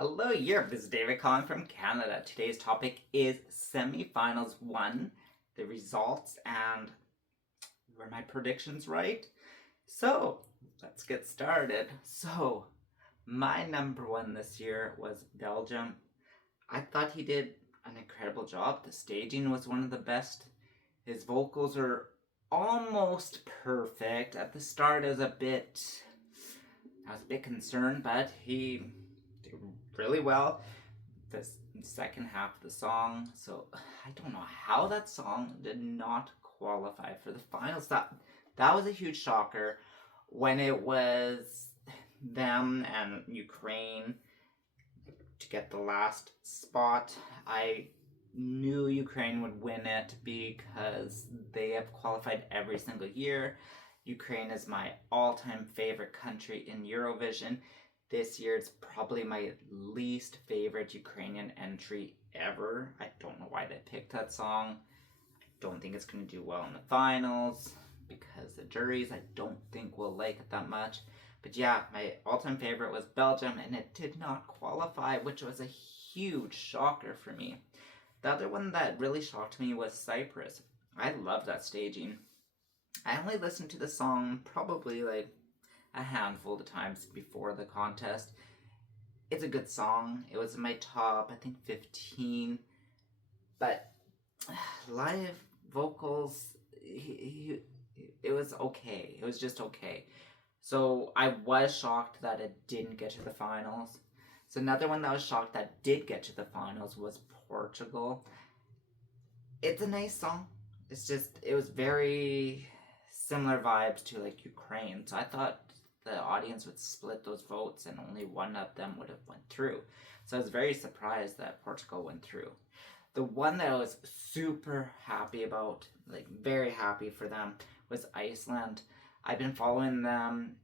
Hello, Europe. This is David calling from Canada. Today's topic is semifinals 1, the results, and were my predictions right? So, let's get started. So, my number one this year was Belgium. I thought he did an incredible job. The staging was one of the best. His vocals are almost perfect. At the start, I was a bit concerned, but he did really well. The second half of the song, so I don't know how that song did not qualify for the finals. That was a huge shocker when it was them and Ukraine to get the last spot. I knew Ukraine would win it because they have qualified every single year. Ukraine is my all-time favorite country in Eurovision. This year it's probably my least favorite Ukrainian entry ever. I don't know why they picked that song. I don't think it's going to do well in the finals because the juries I don't think will like it that much. But yeah, my all-time favorite was Belgium, and it did not qualify, which was a huge shocker for me. The other one that really shocked me was Cyprus. I love that staging. I only listened to the song probably like a handful of times before the contest. It's a good song. It was in my top, I think, 15. But live vocals, it was okay. It was just okay. So I was shocked that it didn't get to the finals. So another one that was shocked that did get to the finals was Portugal. It's a nice song. It's just, it was very similar vibes to like Ukraine. So I thought the audience would split those votes and only one of them would have went through. So I was very surprised that Portugal went through. The one that I was super happy about, like very happy for them, was Iceland. I've been following them.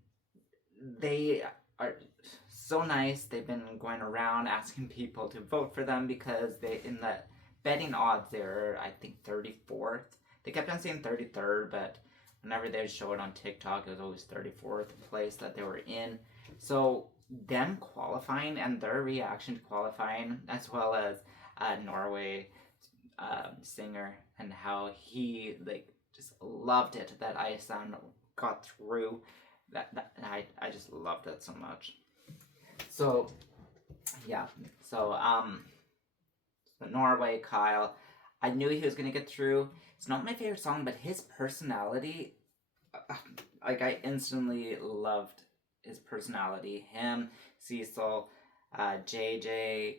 They are so nice. They've been going around asking people to vote for them because they, in the betting odds, they're, I think, 34th. They kept on saying 33rd, but whenever they show it on TikTok, it was always 34th place that they were in. So them qualifying and their reaction to qualifying, as well as Norway singer, and how he like just loved it that Iceland got through. I just loved it so much. So yeah, so Norway, Kyle, I knew he was gonna get through. It's not my favorite song, but his personality, like I instantly loved his personality. Him, Cecil, JJ,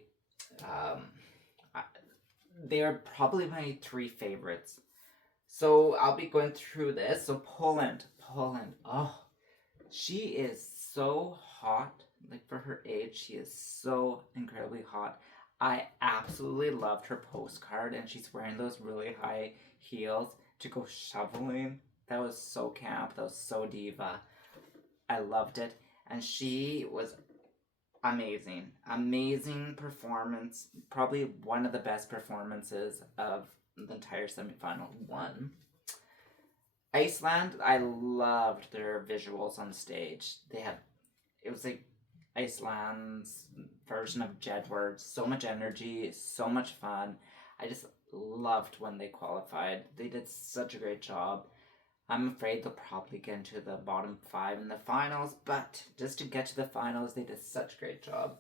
they're probably my 3 favorites. So I'll be going through this. So Poland, oh, she is so hot. Like for her age, she is so incredibly hot. I absolutely loved her postcard, and she's wearing those really high heels to go shoveling. That was so camp. That was so diva. I loved it. And she was amazing. Amazing performance. Probably one of the best performances of the entire semifinal one. Iceland, I loved their visuals on stage. It was like Iceland's version of Jedward. So much energy, so much fun. I just loved when they qualified. They did such a great job. I'm afraid they'll probably get into the bottom 5 in the finals, but just to get to the finals, they did such a great job.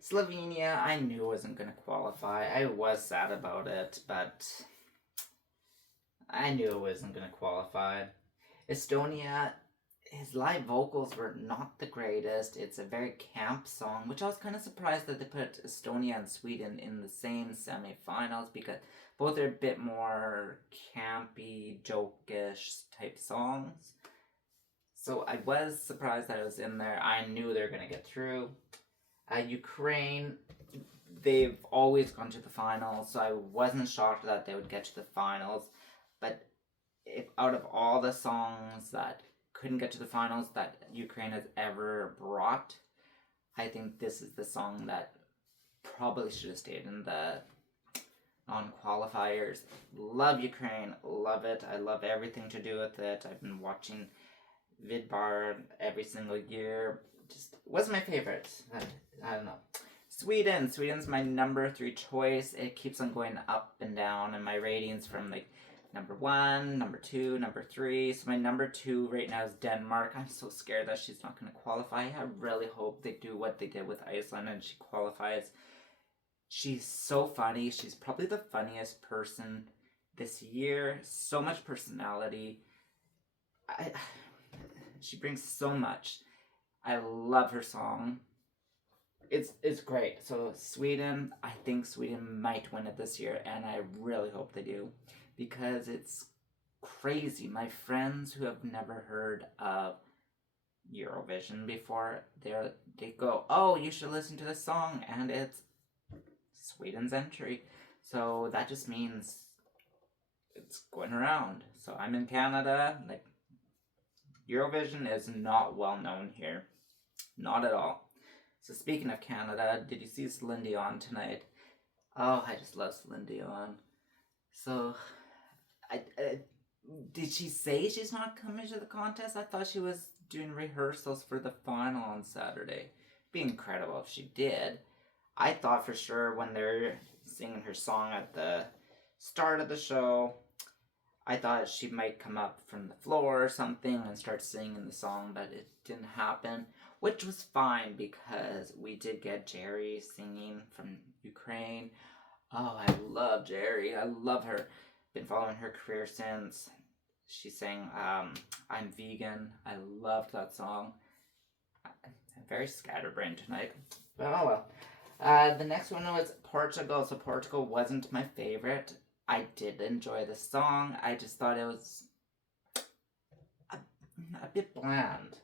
Slovenia, I knew wasn't going to qualify. I was sad about it, but I knew it wasn't going to qualify. Estonia, his live vocals were not the greatest. It's a very camp song, which I was kind of surprised that they put Estonia and Sweden in the same semi-finals, because both are a bit more campy, jokish type songs. So I was surprised that it was in there. I knew they were going to get through. Ukraine, they've always gone to the finals, so I wasn't shocked that they would get to the finals. But if out of all the songs that couldn't get to the finals that Ukraine has ever brought, I think this is the song that probably should have stayed in the non-qualifiers. Love Ukraine, love it. I love everything to do with it. I've been watching Vidbar every single year. just wasn't my favorite. I don't know. Sweden's my number 3 choice. It keeps on going up and down, and my ratings from like number 1, number 2, number 3. So my number 2 right now is Denmark. I'm so scared that she's not going to qualify. I really hope they do what they did with Iceland and she qualifies. She's so funny. She's probably the funniest person this year. So much personality. She brings so much. I love her song. It's great. So Sweden, I think Sweden might win it this year, and I really hope they do, because it's crazy. My friends who have never heard of Eurovision before, they go, oh, you should listen to this song, and it's Sweden's entry. So that just means it's going around. So I'm in Canada. Like, Eurovision is not well known here. Not at all. So speaking of Canada, did you see Celine Dion tonight? Oh, I just love Celine Dion. So, did she say she's not coming to the contest? I thought she was doing rehearsals for the final on Saturday. It'd be incredible if she did. I thought for sure when they're singing her song at the start of the show, I thought she might come up from the floor or something and start singing the song, but it didn't happen. Which was fine, because we did get Jerry singing from Ukraine. Oh, I love Jerry. I love her. Been following her career since. She sang I'm Vegan. I loved that song. I'm very scatterbrained tonight. But oh well. The next one was Portugal. So Portugal wasn't my favorite. I did enjoy the song. I just thought it was a bit bland.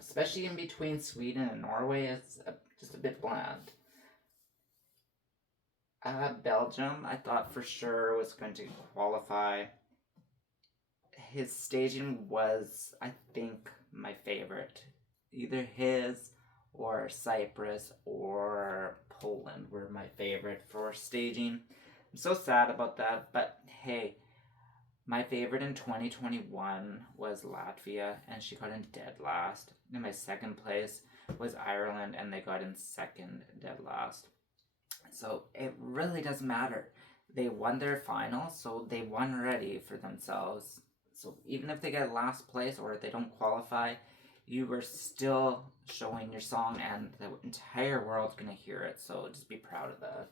Especially in between Sweden and Norway, it's just a bit bland. Belgium, I thought for sure was going to qualify. His staging was, I think, my favorite. Either his or Cyprus or Poland were my favorite for staging. I'm so sad about that, but hey, my favorite in 2021 was Latvia, and she got in dead last. And my second place was Ireland, and they got in second, dead last. So it really doesn't matter. They won their final, so they won already for themselves. So even if they get last place or they don't qualify, you were still showing your song, and the entire world's gonna hear it. So just be proud of that.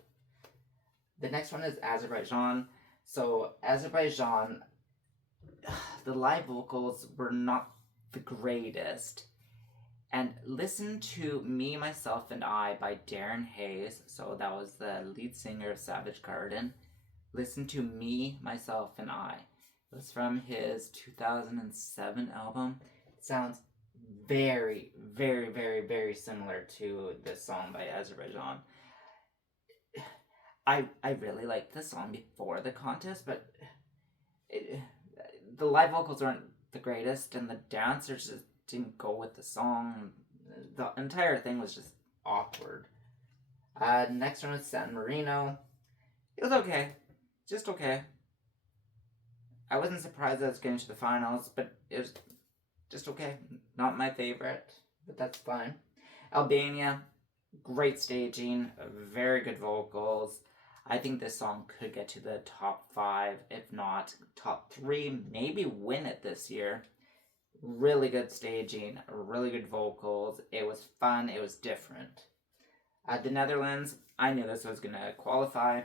The next one is Azerbaijan. So Azerbaijan, the live vocals were not the greatest. And listen to Me, Myself, and I by Darren Hayes. So that was the lead singer of Savage Garden. Listen to Me, Myself, and I. It was from his 2007 album. It sounds very, very, very, very similar to this song by Azerbaijan. I really liked this song before the contest, but the live vocals aren't the greatest, and the dancers just didn't go with the song. The entire thing was just awkward. Next one was San Marino. It was okay. Just okay. I wasn't surprised that I was getting to the finals, but it was just okay. Not my favorite, but that's fine. Albania, great staging, very good vocals. I think this song could get to the top 5, if not top 3, maybe win it this year. Really good staging, really good vocals. It was fun, it was different. The Netherlands, I knew this was going to qualify.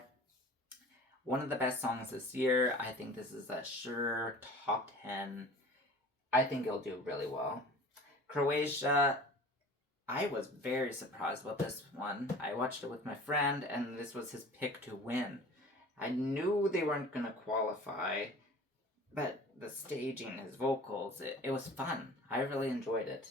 One of the best songs this year. I think this is a sure top 10. I think it'll do really well. Croatia, I was very surprised about this one. I watched it with my friend, and this was his pick to win. I knew they weren't going to qualify, but the staging, his vocals, it was fun. I really enjoyed it.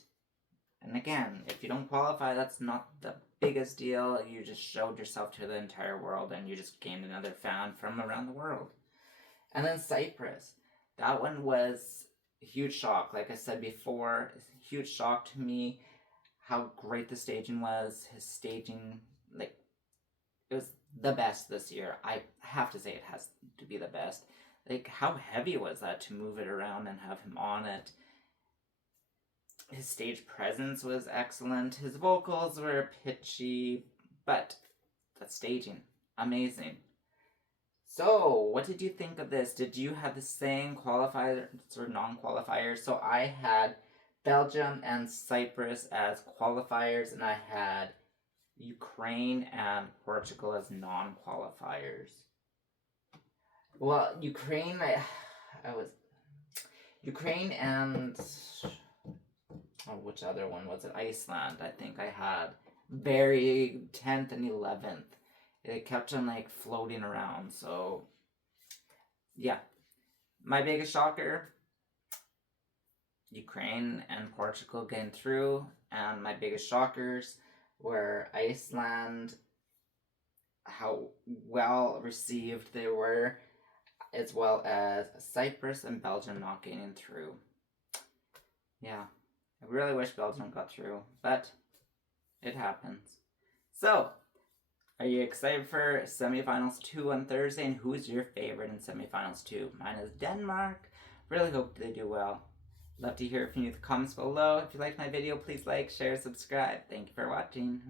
And again, if you don't qualify, that's not the biggest deal. You just showed yourself to the entire world, and you just gained another fan from around the world. And then Cyprus. That one was a huge shock. Like I said before, it's a huge shock to me how great the staging was. His staging, like, it was the best this year. I have to say it has to be the best. Like, how heavy was that to move it around and have him on it? his stage presence was excellent. His vocals were pitchy, but the staging, amazing. So, what did you think of this? Did you have the same qualifiers or non-qualifiers? So I had Belgium and Cyprus as qualifiers, and I had Ukraine and Portugal as non-qualifiers. Well, Ukraine and which other one was it? Iceland, I think I had very 10th and 11th. It kept on like floating around, so yeah. My biggest shocker, Ukraine and Portugal getting through, and my biggest shockers were Iceland, how well received they were, as well as Cyprus and Belgium not getting through. Yeah, I really wish Belgium got through, but it happens. So, are you excited for semifinals 2 on Thursday? And who's your favorite in semifinals 2? Mine is Denmark. Really hope they do well. Love to hear from you in the comments below. If you liked my video, please like, share, subscribe. Thank you for watching.